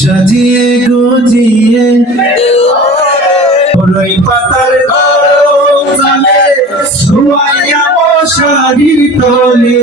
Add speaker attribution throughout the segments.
Speaker 1: সাজিয়ে গুজিয়ে বড়ই পাতার গরম জালে শুয়াইয়া মশারির তলে।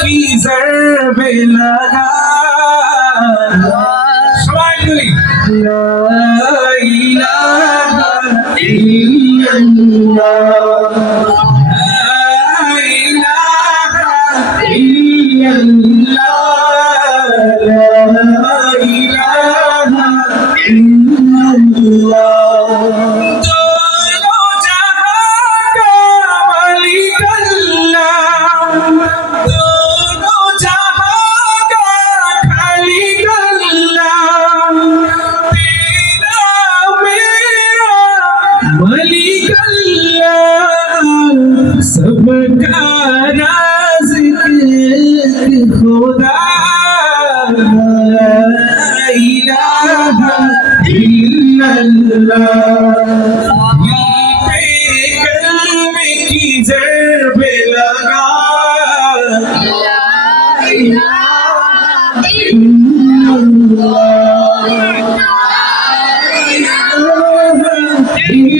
Speaker 1: কি জরবে লাগা সবাই বলি Allah كلا سبق رازق خدا لا إله إلا الله Yeah.